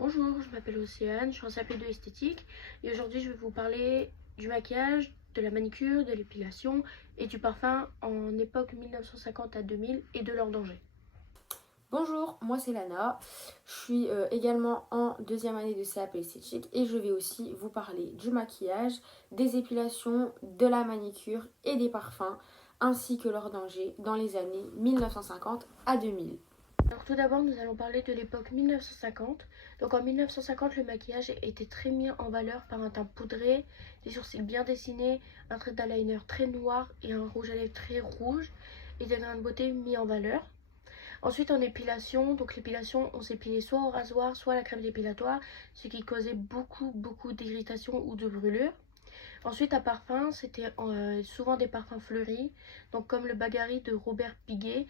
Bonjour, je m'appelle Océane, je suis en CAP2 esthétique et aujourd'hui je vais vous parler du maquillage, de la manicure, de l'épilation et du parfum en époque 1950 à 2000 et de leur danger. Bonjour, moi c'est Lana, je suis également en deuxième année de CAP esthétique et je vais aussi vous parler du maquillage, des épilations, de la manicure et des parfums ainsi que leurs dangers dans les années 1950 à 2000. Alors tout d'abord nous allons parler de l'époque 1950. Donc en 1950 le maquillage était très mis en valeur par un teint poudré, des sourcils bien dessinés, un trait d'eyeliner très noir et un rouge à lèvres très rouge et des grains de beauté mis en valeur. Ensuite, en épilation, donc l'épilation, on s'épilait soit au rasoir, soit à la crème dépilatoire, ce qui causait beaucoup d'irritation ou de brûlure. Ensuite, à parfum, c'était souvent des parfums fleuris, donc comme le Bagari de Robert Piguet,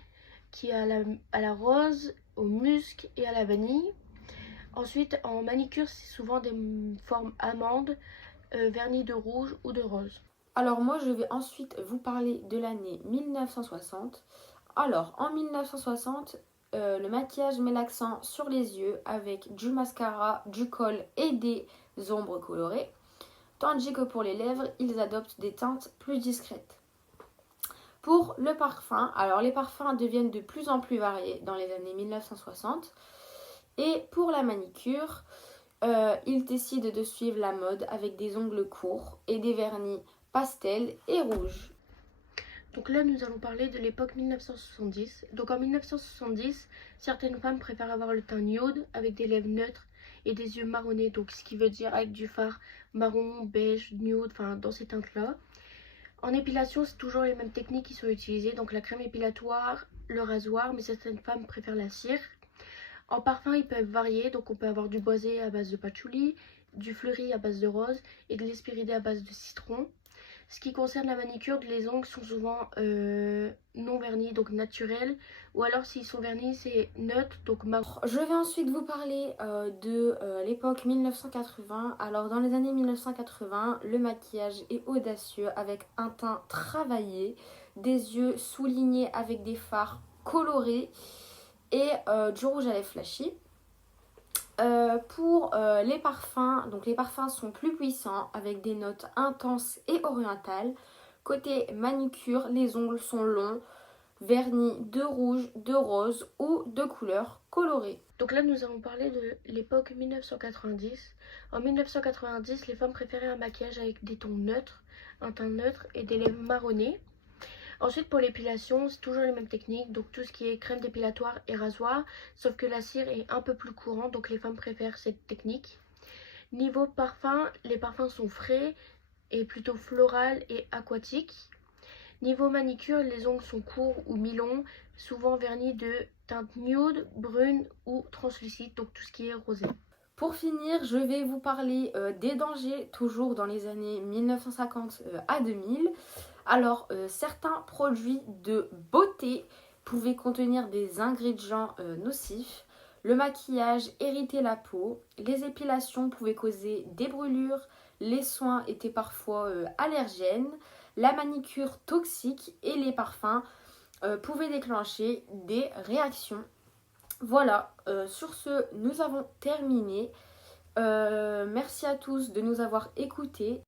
qui est à la rose, au musc et à la vanille. Ensuite, en manicure, c'est souvent des formes amandes, vernis de rouge ou de rose. Alors moi je vais ensuite vous parler de l'année 1960. Alors en 1960, le maquillage met l'accent sur les yeux avec du mascara, du col et des ombres colorées. Tandis que pour les lèvres, ils adoptent des teintes plus discrètes. Pour le parfum, alors les parfums deviennent de plus en plus variés dans les années 1960. Et pour la manicure, ils décident de suivre la mode avec des ongles courts et des vernis pastel et rouge. Donc là, nous allons parler de l'époque 1970. Donc en 1970, certaines femmes préfèrent avoir le teint nude avec des lèvres neutres et des yeux marronnés. Donc ce qui veut dire avec du fard marron, beige, nude, enfin dans ces teintes-là. En épilation, c'est toujours les mêmes techniques qui sont utilisées. Donc la crème épilatoire, le rasoir, mais certaines femmes préfèrent la cire. En parfum, ils peuvent varier. Donc on peut avoir du boisé à base de patchouli, du fleuri à base de rose et de l'espéridé à base de citron. Ce qui concerne la manicure, les ongles sont souvent non vernis, donc naturels. Ou alors s'ils sont vernis, c'est neutre, donc marron. Je vais ensuite vous parler de l'époque 1980. Alors dans les années 1980, le maquillage est audacieux avec un teint travaillé, des yeux soulignés avec des fards colorés et du rouge à lèvres flashy. Pour les parfums, donc les parfums sont plus puissants avec des notes intenses et orientales. Côté manucure, les ongles sont longs, vernis de rouge, de rose ou de couleurs colorées. Donc là, nous allons parler de l'époque 1990. En 1990, les femmes préféraient un maquillage avec des tons neutres, un teint neutre et des lèvres marronnées. Ensuite, pour l'épilation, c'est toujours les mêmes techniques, donc tout ce qui est crème dépilatoire et rasoir, sauf que la cire est un peu plus courante, donc les femmes préfèrent cette technique. Niveau parfum, les parfums sont frais et plutôt floral et aquatique. Niveau manicure, les ongles sont courts ou mi-longs, souvent vernis de teinte nude, brune ou translucide, donc tout ce qui est rosé. Pour finir, je vais vous parler des dangers, toujours dans les années 1950 à 2000. Alors, certains produits de beauté pouvaient contenir des ingrédients nocifs. Le maquillage irritait la peau, les épilations pouvaient causer des brûlures, les soins étaient parfois allergènes, la manicure toxique et les parfums pouvaient déclencher des réactions. Voilà, sur ce, nous avons terminé. Merci à tous de nous avoir écoutés.